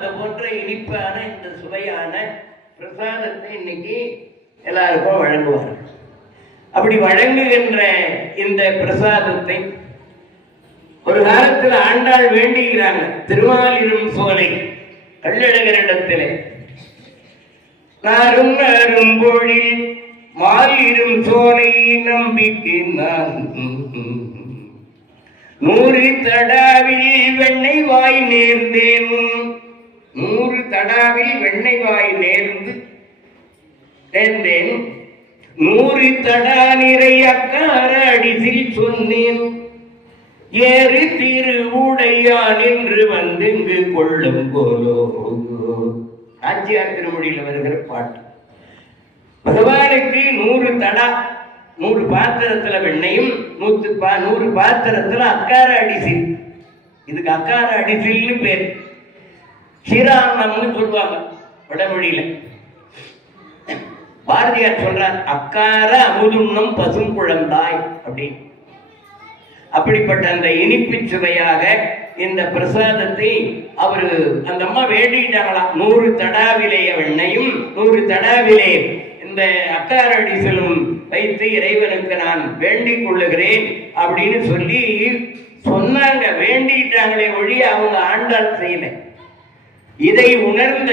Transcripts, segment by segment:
அது போன்ற இனிப்பான இந்த சுவையான பிரசாதத்தை இன்னைக்கு எல்லாருக்கும் வழங்குவார்கள். அப்படி வழங்குகின்ற இந்த பிரசாதத்தை ஒரு காலத்தில் ஆண்டாள் வேண்டுகிறாங்க. திருமாலிரும் சோலை கள்ளழகரிடத்திலே நாரும் அரும்பொழில் மாலிரும் சோலை நம்பிக்கை நான் 100 தடாவில் வெண்ணெய் வாய் நேர்ந்தேன். 100 தடாவில் வெண்ணெய் வாய் நேர்ந்தேன். 100 தடா நிறை அக்கார அடிசில் சொன்னேன். ஏறு திரு உடையான் என்று வந்து இங்கு கொள்ளும் போலோ. ஆட்சியார் திருமொழியில் வருகிற பாட்டு. பகவானுக்கு 100 தடா, 100 பாத்திரத்துல வெண்ணையும் 100 பாத்திரத்துல அக்கார அடிசில். இதுக்கு அக்கார அடிசில்னு பேர். சீராமம்னு சொல்லுவாங்க வடமொழியில. பாரதியார் சொல்றார் அக்கார அமுதுண்ணும் பசும் குழந்தாய் அப்படின்னு. அப்படிப்பட்ட அந்த இனிப்பு சுவையாக இந்த பிரசாதத்தை அவரு அந்த அம்மா வேண்டிட்டாங்களாம். 100 தடாவிலே வெண்ணையும் 100 தடாவிலே இந்த அக்கார அடிசலும் வைத்து இறைவனுக்கு நான் வேண்டிக் கொள்ளுகிறேன் அப்படின்னு சொல்லி சொன்னாங்க. வேண்டிட்டாங்களே ஒழிய அவங்க ஆண்டாள் செய்யல. இதை உணர்ந்த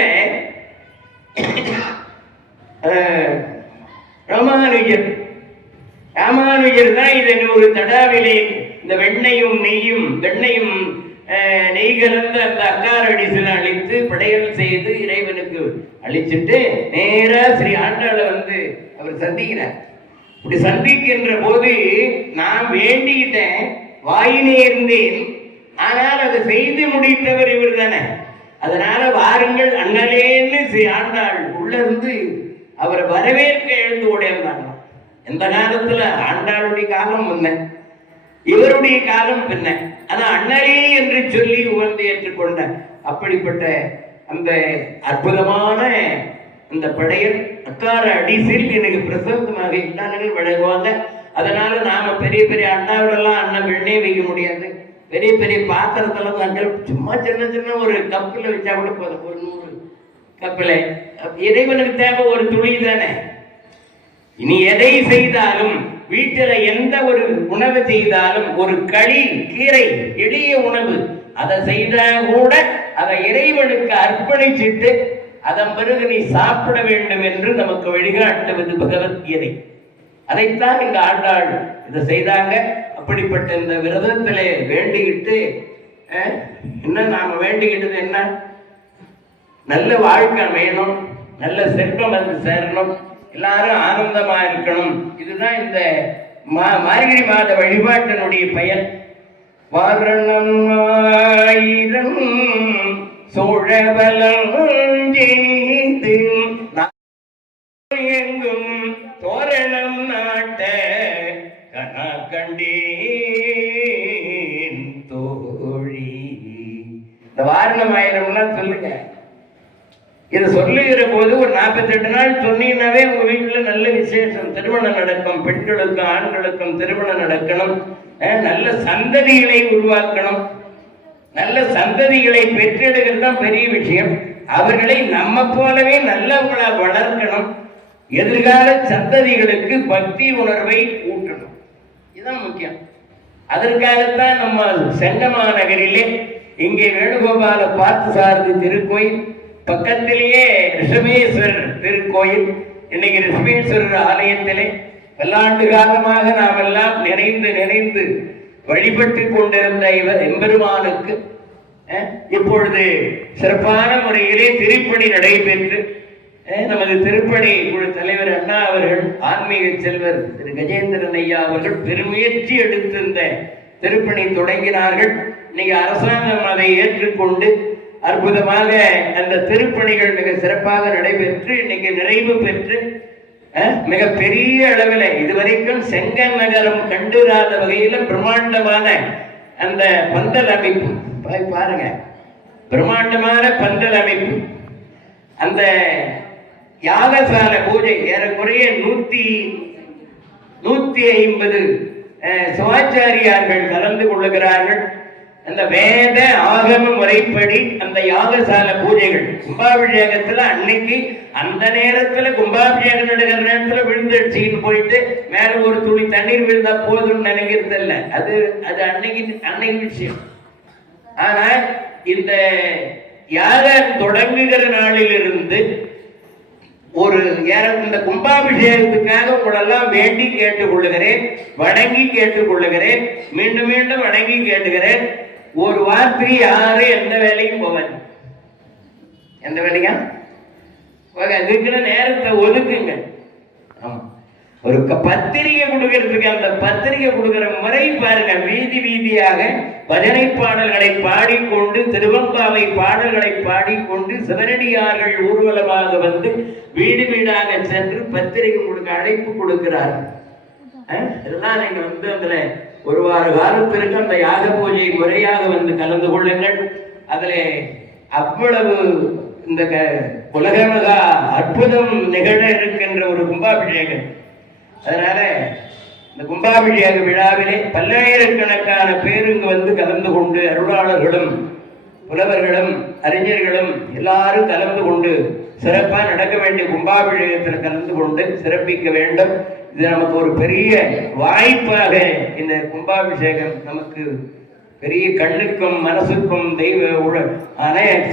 ராமானுஜர் தான் இதை 100 தடாவிலே இந்த வெண்ணையும் நெய் கலந்து அந்த அக்கார அடிசலை அழித்து படையல் செய்து இறைவனுக்கு அழிச்சிட்டு நேரா ஸ்ரீ ஆண்டாளை வந்து அவர் சந்திக்கிறார். இப்படி சந்திக்கின்ற போது நான் வேண்டிக்கிட்டேன், வாயினே இருந்தேன், ஆனால் அதை செய்து முடித்தவர் இவர் தானே. அதனால வாருங்கள் அண்ணலேன்னு ஸ்ரீ ஆண்டாள் உள்ள இருந்து அவரை வரவேற்க எழுந்து ஓடியிருந்தாங்க. எந்த காலத்துல ஆண்டாளுடைய காலம் முன்ன, இவருடைய காலம் பின்ன. ஆனா அண்ணலே என்று சொல்லி உணர்ந்து ஏற்றுக்கொண்ட அப்படிப்பட்ட அந்த அற்புதமான அந்த படையல் அக்கார அடிசில் எனக்கு பிரசாதமாக எல்லாரும் வழங்குவாங்க. அதனால நாம பெரிய பெரிய அண்ணாவிடெல்லாம் அண்ணன் வெண்ணே வைக்க முடியாது. பெரிய பெரிய பாத்திரத்துல தாங்கள் சும்மா சின்ன ஒரு கப்பில் வச்சா கூட போதும். ஒரு 100 கப்பில் இறைவனுக்கு தேவை ஒரு துளி தானே. இனி எதை செய்தாலும் வீட்டில் எந்த ஒரு உணவு செய்தாலும் ஒரு களி கீரை எளிய உணவு அதை செய்தா கூட அதை இறைவனுக்கு அர்ப்பணிச்சிட்டு அதன் பிறகு நீ சாப்பிட வேண்டும் என்று நமக்கு வழிகாட்டுவது பகவத்கீதை. அதைத்தான் இங்க ஆண்டாள் இதை செய்தாங்க. அப்படிப்பட்ட இந்த விரதத்திலே வேண்டிக்கிட்டு என்ன நாம வேண்டிக்கிட்டது என்ன? நல்ல வாழ்க்கை வேணும், நல்ல செல்வம் வந்து சேரணும், எல்லாரும் ஆனந்தமா இருக்கணும். இதுதான் இந்த மார்கழி மாத வழிபாட்டினுடைய பயன். வாரணம் ஆயிரம் சோழவலம் செய்து எங்கும் தோரணம் நாட்ட கனா கண்டேன் தோழி. இந்த வாரணம் ஆயிரம்லாம் சொல்லுங்க. இது சொல்லுகிற போது ஒரு 48 நாள் சொன்னீங்கன்னாவே உங்க வீட்டுல நல்ல விசேஷம், திருமணம் நடக்கும். பெண்களுக்கும் ஆண்களுக்கும் திருமணம் நடக்கணும். நல்ல சந்ததிகளை உருவாக்கணும். நல்ல சந்ததிகளை பெற்றெடுக்கிறது தான் பெரிய விஷயம். அவர்களை நம்ம போலவே நல்லவங்களா வளர்க்கணும். எதிர்கால சந்ததிகளுக்கு பக்தி உணர்வை ஊட்டணும். இதுதான் முக்கியம். அதற்காகத்தான் நம்ம செங்கமாநகரிலே இங்கே வேணுகோபால பார்த்தசாரதி திருக்கோயில் பக்கத்திலேயே ரிஷபேஸ்வரர் திருக்கோயில். இன்னைக்கு ரிஷபேஸ்வரர் ஆலயத்திலே பல்லாண்டு காலமாக நாம் எல்லாம் நினைந்து வழிபட்டு கொண்டிருந்த எம்பெருமானுக்கு இப்பொழுது சிறப்பான முறையிலே திருப்பணி நடைபெற்று நமது திருப்பணி குழு தலைவர் அண்ணா அவர்கள், ஆன்மீக செல்வர் திரு கஜேந்திரன் ஐயா அவர்கள் பெருமுயற்சி எடுத்திருந்த திருப்பணி தொடங்கினார்கள். இன்னைக்கு அரசாங்கம் அதை ஏற்றுக்கொண்டு அற்புதமாக அந்த திருப்பணிகள் மிக சிறப்பாக நடைபெற்று இன்னைக்கு நிறைவு பெற்று மிக பெரிய அளவில் இதுவரைக்கும் செங்கல் நகரம் கண்டிராத வகையில பிரம்மாண்டமான அந்த பந்தல் அமைப்பு பாருங்க. பிரம்மாண்டமான பந்தல் அமைப்பு. அந்த யாகசால பூஜை ஏறக்குறைய 150 சிவாச்சாரியார்கள் கலந்து கொள்ளுகிறார்கள். அந்த வேத ஆகம முறைப்படி அந்த யாகசால பூஜைகள் கும்பாபிஷேகத்துல அன்னைக்கு அந்த நேரத்துல கும்பாபிஷேகம் நடக்கிற நேரத்துல விழுந்தடிச்சுக்கிட்டு போயிட்டு மேல ஒரு துளி தண்ணீர் விழுந்தா போதும்னு நினைக்கிறது இல்ல. அது அது அன்னைக்கு விஷயம். ஆனா இந்த யாகம் தொடங்குகிற நாளிலிருந்து ஒரு இந்த கும்பாபிஷேகத்துக்காக உங்களெல்லாம் வேண்டி கேட்டுக்கொள்ளுகிறேன், வணங்கி கேட்டுக்கொள்ளுகிறேன், மீண்டும் மீண்டும் வணங்கி கேட்டுகிறேன். ஒரு வார்த்தை யாரும் எந்த வேலையும் போவாங்க. எந்த வேலையா அதுக்குன்னு நேரத்தை ஒதுக்குங்க. ஆமா, ஒரு பத்திரிகை கொடுக்கறதுக்கு அந்த பத்திரிகை கொடுக்கிற முறை பாருங்க. வீதி வீதியாக பஜனை பாடல்களை பாடிக்கொண்டு, திருவம்பாவை பாடல்களை பாடிக்கொண்டு சிவனடியார்கள் ஊர்வலமாக வந்து வீடு வீடாக சென்று பத்திரிகை கொடுக்க அழைப்பு கொடுக்கிறார்கள். இதெல்லாம் நீங்க வந்து அதுல ஒரு வார காலத்திற்கு அந்த யாக பூஜை முறையாக வந்து கலந்து கொள்ளுங்கள். அதுல அவ்வளவு இந்த உலகமகா அற்புதம் நிகழ இருக்கின்ற ஒரு கும்பாபிஷேகம். அதனால இந்த கும்பாபிஷேக விழாவிலே பல்லாயிரக்கணக்கான பேர் இங்கு வந்து கலந்து கொண்டு, அருளாளர்களும் புலவர்களும் அறிஞர்களும் எல்லாரும் கலந்து கொண்டு சிறப்பாக நடக்க வேண்டிய கும்பாபிஷேகத்தில் கலந்து கொண்டு சிறப்பிக்க வேண்டும். இது நமக்கு ஒரு பெரிய வாய்ப்பாக இந்த கும்பாபிஷேகம் நமக்கு பெரிய கண்ணுக்கும் மனசுக்கும் தெய்வ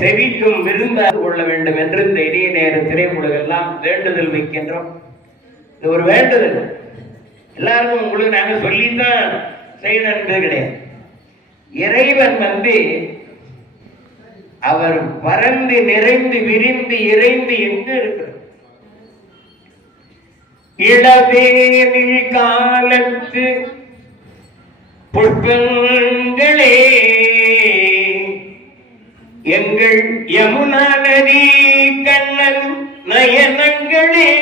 செவிக்கும் விருந்தாக கொள்ள வேண்டும் என்று இந்த இனிய நேரத்திலே உங்களுக்கு எல்லாம் வேண்டுதல் வைக்கின்றோம். இது ஒரு வேண்டுதல். எல்லாருக்கும் உங்களுக்கு நாங்க சொல்லித்தான் செய்யணும் கிடையாது. இறைவன் வந்து அவர் பறந்து நிறைந்து விரிந்து இறைந்து எங்கு இருக்கிறார்? இளவேனில் காலத்து புஷ்பங்களே, எங்கள் யமுனா நதி கண்ணன் நயனங்களே,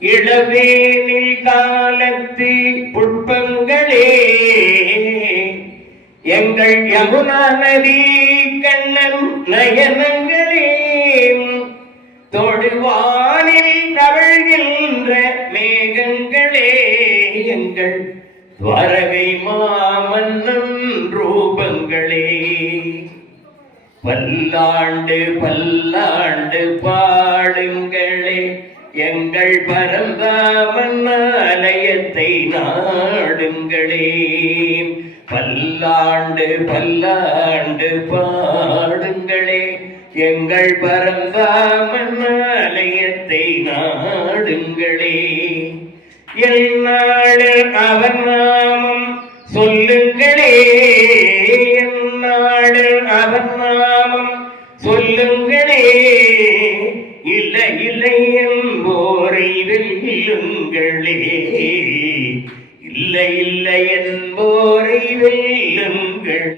இளவேனில் காலத்து புஷ்பங்களே, எங்கள் யமுனா நதி கண்ணன் நயனங்களே, தொடுவானில் தவழ்கின்ற மேகங்களே, எங்கள் துவரகை மாமன்னன் ரூபங்களே, பல்லாண்டு பல்லாண்டு பாடுங்களே, எங்கள் பரந்தாமன் ஆலயத்தை நாடுங்களே, பல்லாண்டு பல்லாண்டு பாடுங்களே, எங்கள் பரந்தாமன் ஆலயத்தை நாடுங்களே, எந்நாடு அவன் நாமம் சொல்லுங்களே, எந்நாடு அவன் நாமம் சொல்லுங்களே, இல்லை இல்லை என்போரை வெல்லுங்களே, இல்லை இல்லை என்போரை வெல்லுங்கள்.